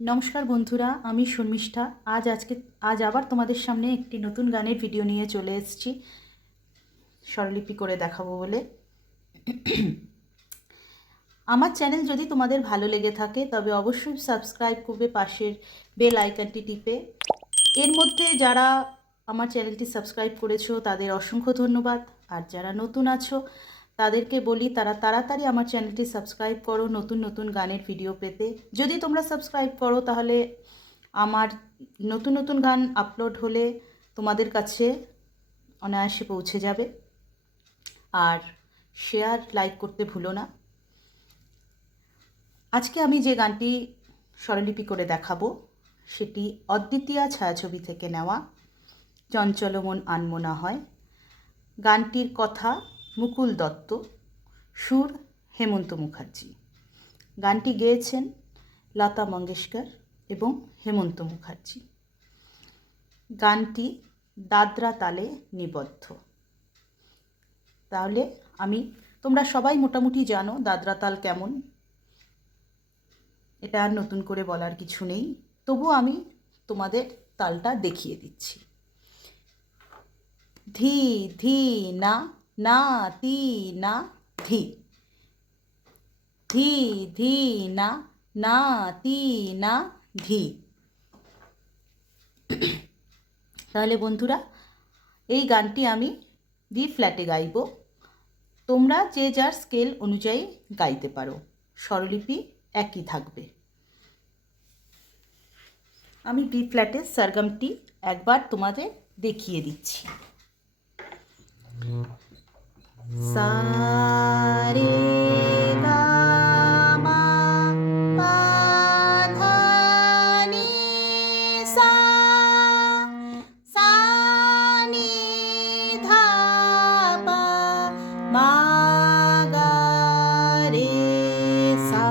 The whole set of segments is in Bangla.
নমস্কার বন্ধুরা, আমি শর্মিষ্ঠা। আজ আবার তোমাদের সামনে একটি নতুন গানের ভিডিও নিয়ে চলে এসেছি, স্বরলিপি করে দেখাবো বলে। আমার চ্যানেল যদি তোমাদের ভালো লেগে থাকে তবে অবশ্যই সাবস্ক্রাইব করবে, পাশের বেল আইকনটি টিপে। এর মধ্যে যারা আমার চ্যানেলটি সাবস্ক্রাইব করেছো তাদের অসংখ্য ধন্যবাদ, আর যারা নতুন আছো তাদেরকে বলি তারা তাড়াতাড়ি আমার চ্যানেলটি সাবস্ক্রাইব করো নতুন নতুন গানের ভিডিও পেতে। যদি তোমরা সাবস্ক্রাইব করো তাহলে আমার নতুন নতুন গান আপলোড হলে তোমাদের কাছে অনায়াসে পৌঁছে যাবে। আর শেয়ার লাইক করতে ভুলো না। আজকে আমি যে গানটি স্বরলিপি করে দেখাবো সেটি অদ্বিতীয়া ছায়াছবি থেকে নেওয়া, চঞ্চল মন আনমনা হয়। গানটির কথা মুকুল দত্ত, সুর হেমন্ত মুখার্জি। গানটি গেয়েছেন লতা মঙ্গেশকর এবং হেমন্ত মুখার্জি। গানটি দাদরা তালে নিবদ্ধ। তাহলে তোমরা সবাই মোটামুটি জানো দাদরা তাল কেমন, এটা আর নতুন করে বলার কিছু নেই। তবু আমি তোমাদের তালটা দেখিয়ে দিচ্ছি। ধি ধি না না তি না ধি, ধি ধি না না তি না ধি। তাহলে বন্ধুরা, এই গানটি আমি ডি ফ্ল্যাটে গাইব। তোমরা যে যার স্কেল অনুযায়ী গাইতে পারো, স্বরলিপি একই থাকবে। আমি ডি ফ্ল্যাটের সরগমটি একবার তোমাদের দেখিয়ে দিচ্ছি। সা রে গা মা পা ধা নি সা, সা নি ধা পা মা গা রে সা।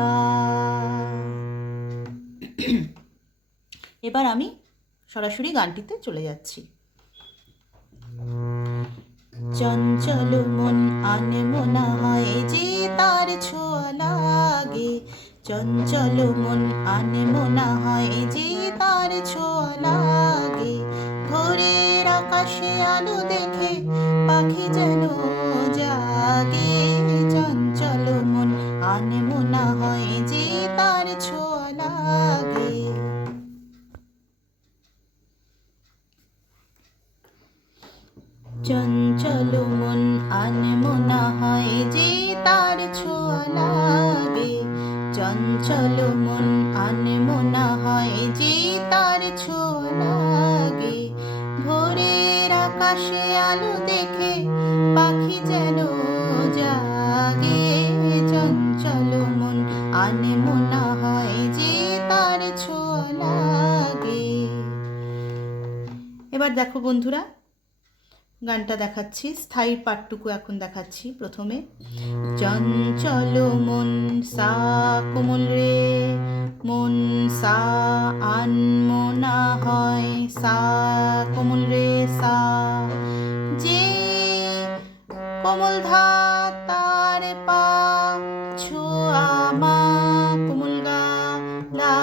এবার আমি সরাসরি গানটিতে চলে যাচ্ছি। চঞ্চল মন আনমনা হয় যে তার ছোঁয়া লাগে, চঞ্চল মন আনমনা হয় যে তার ছোঁয়া লাগে। ভোরের আকাশে আলো দেখে পাখি যেন জাগে, চঞ্চল মন আনমনা হয় যে তার ছোঁয়া লাগে। চঞ্চল মন আনমনা হয় যে তার ছোঁয়া লাগে, চঞ্চল মন আনমনা হয় যে তার ছোঁয়া লাগে। ভোরের আকাশে আলো দেখে পাখি যেন জাগে, চঞ্চল মন আনমনা হয় যে তার ছোঁয়া লাগে। এবার দেখো বন্ধুরা, গানটা দেখাচ্ছি, স্থায়ী পাঠটুকু এখন দেখাচ্ছি। প্রথমে চঞ্চল মন সা কোমল রে, মন সা আনমনা হয়, সা কোমল রে সা। যে কোমল ধা তার পা, ছোঁয়া মা কোমল গা লা,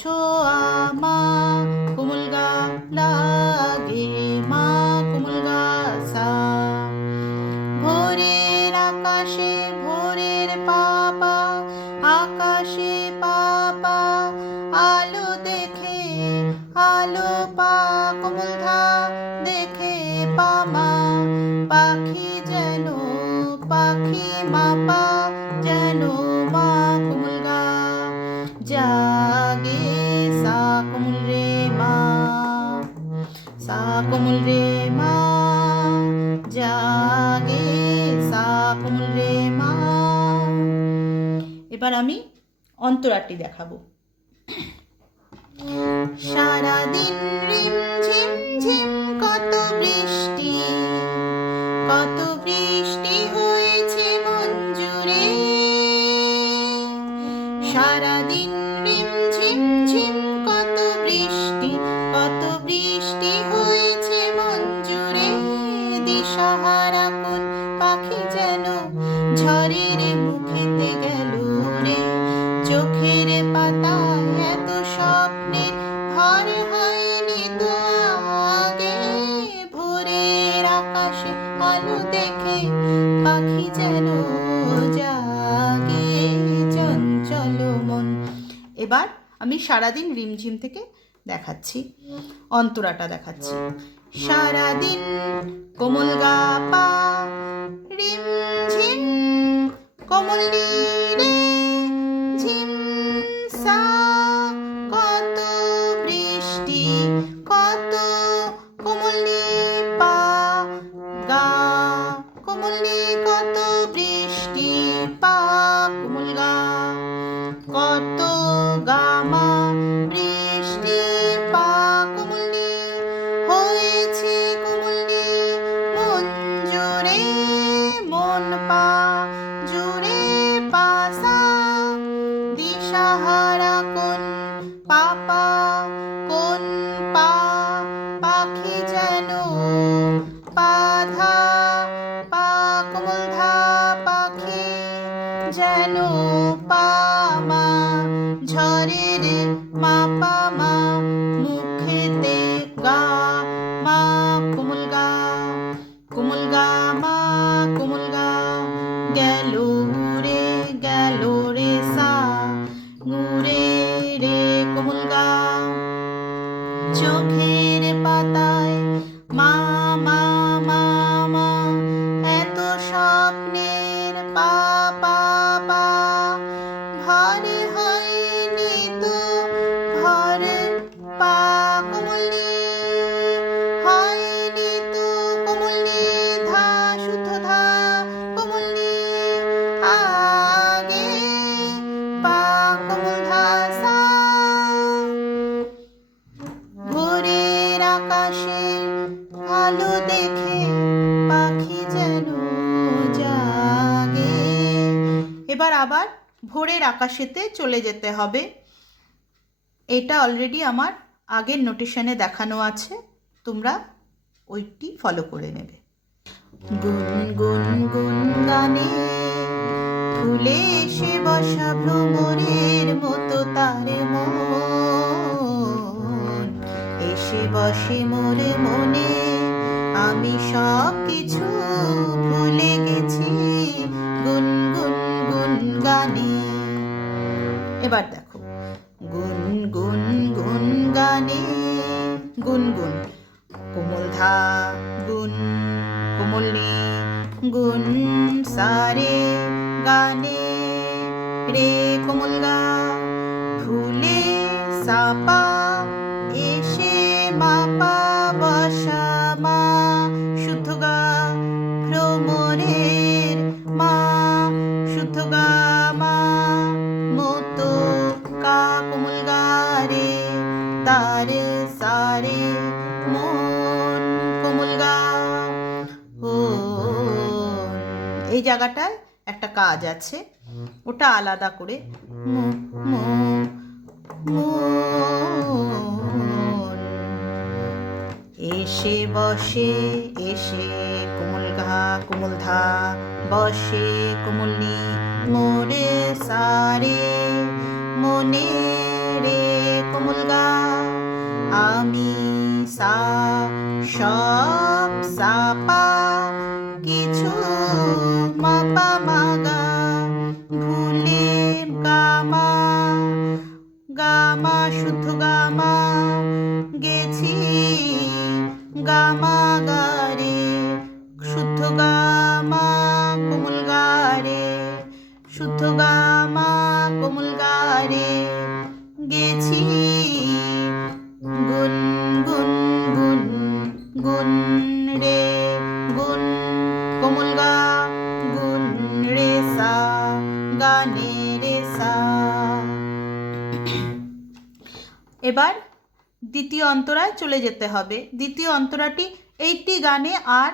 ছোঁয়া মা কোমল গা লাগে, মা কোমল গা সা। ভোরের আকাশে ভোরের পাপা, আকাশে পাপা আলো দেখে, আলো পা কোমল ধা দেখে পামা। পাখি যেন পাখি মাপা যেন মা কোমল গা জাগে, সা কোমল রে মা, সা কোমল রে মা জাগে, সা কোমল রে মা। এবার আমি অন্তরাটি দেখাবো। সারাদিন রিম ঝিম ঝিম কত বৃষ্টি, কত বৃষ্টি হয়েছে মন জুড়ে। সারাদিন রিম ঝিম ঝিম কত বৃষ্টি, কত বৃষ্টি হয়েছে মন জুড়ে। দিশাহারা কোন পাখি যেন ঝড়ের মুখেতে গেল রে। চোখের পাতায় এত স্বপ্নের ভর হয়নি তো আগে, ভোরের আকাশে আলো দেখে পাখি যেন জাগে চঞ্চল মন। এবার আমি সারাদিন রিমঝিম থেকে দেখাচ্ছি, অন্তরাটা দেখাচ্ছি। সারাদিন কোমল গা পা রিমঝিম কোমল রে ঝিম সা, কত বৃষ্টি কত কোমল পা গা, কোমল কত বৃষ্টি পা কোমল গা, কত গামা বৃষ্টি পা কোমল হয়েছে কোমল মন জুড়ে, মন পা জুড়ে পাসা দিশাহারা কোন পাপা কোন পা পাখি যেন পাধা পা কোমল ধা পাখি যেন পামা ঝড়ের মাপা মা মুখেতে গা মা কোমল গা, কোমল গা মা কোমল গা, গেল রে সা নুরে রে কোমল গা। চোখের পাতায় মা মা মা মা এত স্বপ্নের পা পা পা, ভর হয়নি তো ভর পা কোমল হয়নি তো কোমল ধা শুদ্ধ ধা কোমল আগে পা কোমল ধা সা। ভোরের আকাশে আলো দেখে পাখি যেন জাগে। এবার আবার ভোরের আকাশেতে চলে যেতে হবে। এটা অলরেডি আমার আগের নোটেশনে দেখানো আছে, তোমরা ওইটি ফলো করে নেবে। গুন গুন গুন গানে ফুলে এসে বসা ভ্রমরের মতো তার মন, এসে বসে মোরে মনে আমি সব কিছু ভুলে গেছি গুন গুন গুন গানে। এবার দেখো গুন গুন গুন গানে, গুন গুন কোমল ধা গুন কোমল নি গুন সারে গানে রে কোমল গা, ভুলে সাপা এসে মাপা বসা মা শুদ্ধ গা, ভ্রমরের মা শুদ্ধ গা মা মতো কা কোমল গা রে তারে সারে মন কোমল গা। ও এই জায়গাটায় একটা কাজ আছে, ওটা আলাদা করে এসে বসে এসে কোমল ঘা কোমল ধা বসে কোমল নি মোরে সারে মনে রে কোমল গা, আমি সা সব সাপা কিছু মাপা মাগা ভুলে গামা গামা শুদ্ধ গামা গেছি গামা গারে শুদ্ধ গামা কোমল গারে শুদ্ধ গামা কোমল গারে গেছি গুন গুন গুন গুন রে গুন কোমল গা গুন রে সা গানে রে সা। এবার দ্বিতীয় অন্তরায় চলে যেতে হবে। দ্বিতীয় অন্তরাটি এইটি গানে আর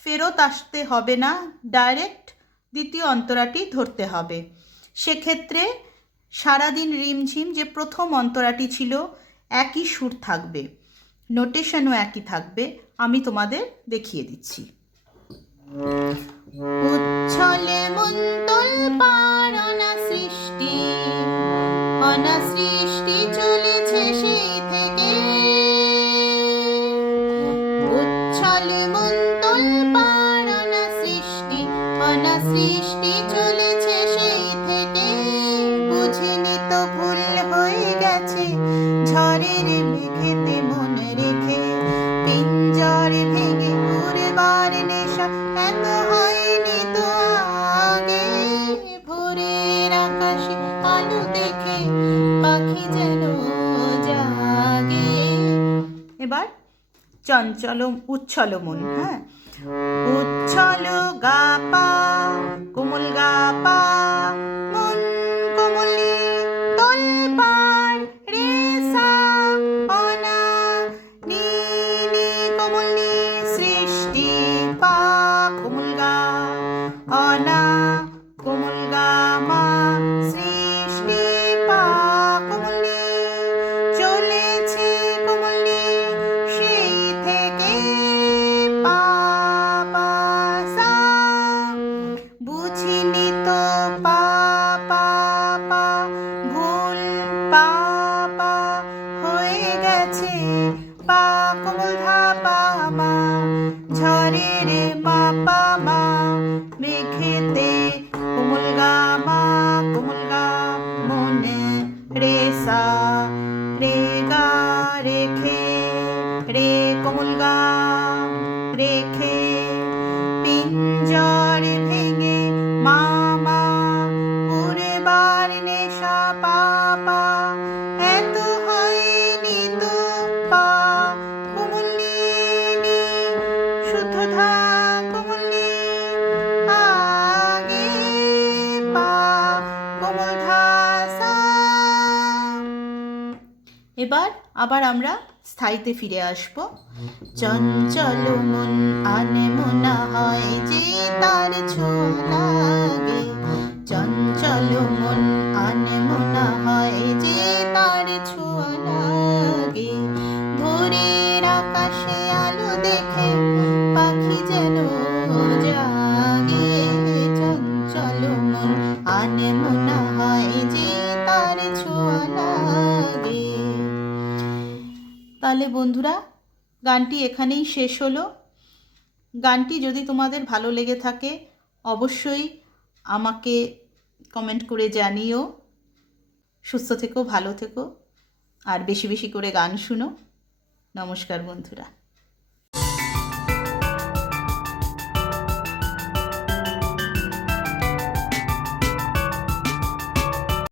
ফেরত আসতে হবে না, ডাইরেক্ট দ্বিতীয় অন্তরাটি ধরতে হবে। সেক্ষেত্রে সারাদিন রিমঝিম যে প্রথম অন্তরাটি ছিল একই সুর থাকবে, নোটেশনও একই থাকবে, আমি তোমাদের দেখিয়ে দিচ্ছি। উচ্ছলে মন তোলপাড় অনাসৃষ্টি, অনাসৃষ্টি চলেছে সেই থেকে। উচ্ছলে মন তোলপাড় অনাসৃষ্টি, অনাসৃষ্টি চলেছে সেই থেকে। বুঝিনি তো ভুল হয়ে গেছে ঝড়ের মেঘেতে মন রেখে। পিঞ্জর ভেঙে উড়বার নেশা এত হয়নি তো আগে। ভোরের আকাশে আলো দেখে পাখি যেন জাগে। এবার চঞ্চল উচ্ছল মন, হ্যাঁ। উচ্ছল গা পা কোমল গা পা, মন কোমলি তোলপাড় রে সা অনা নি নি কোমল নি সৃষ্টি পা কোমল গা অনা কোমল গা মা সৃষ্টি পা কোমল নি চলেছে কোমল নি সেই থেকে। পা পা সা বুঝিনি তো পা পা পা ভুল পা পা হয়ে গেছে পা কোমল ধা পা মা ঝড়ের মা পা মা মেঘেতে কোমল গা মা কোমল গা মনে রে সা রে গা রেখে রে কোমল গা রেখে। পিঞ্জর ভেঙে মা মা উড়বার নেশা পা পা এত হয়নি তো পা কোমল নি নি শুদ্ধ ধা কোমল নি আগে পা কোমল ধা সা। এবার আবার আমরা স্থায়ীতে ফিরে আসব। চঞ্চল মন আনমনা হয় যে তার ছোঁয়া লাগে। চঞ্চল মন আনমনা হয় যে তার ছোঁয়া লাগে। ভোরের আকাশে আলো দেখে পাখি যেন জাগে। চঞ্চল মন আনমনা হয় যে তার ছোঁয়া লাগে। তাহলে বন্ধুরা, গানটি এখানেই শেষ হলো। গানটি যদি তোমাদের ভালো লেগে থাকে অবশ্যই আমাকে কমেন্ট করে জানিও। সুস্থ থেকো, ভালো থেকো, আর বেশি বেশি করে গান শুনো। নমস্কার বন্ধুরা।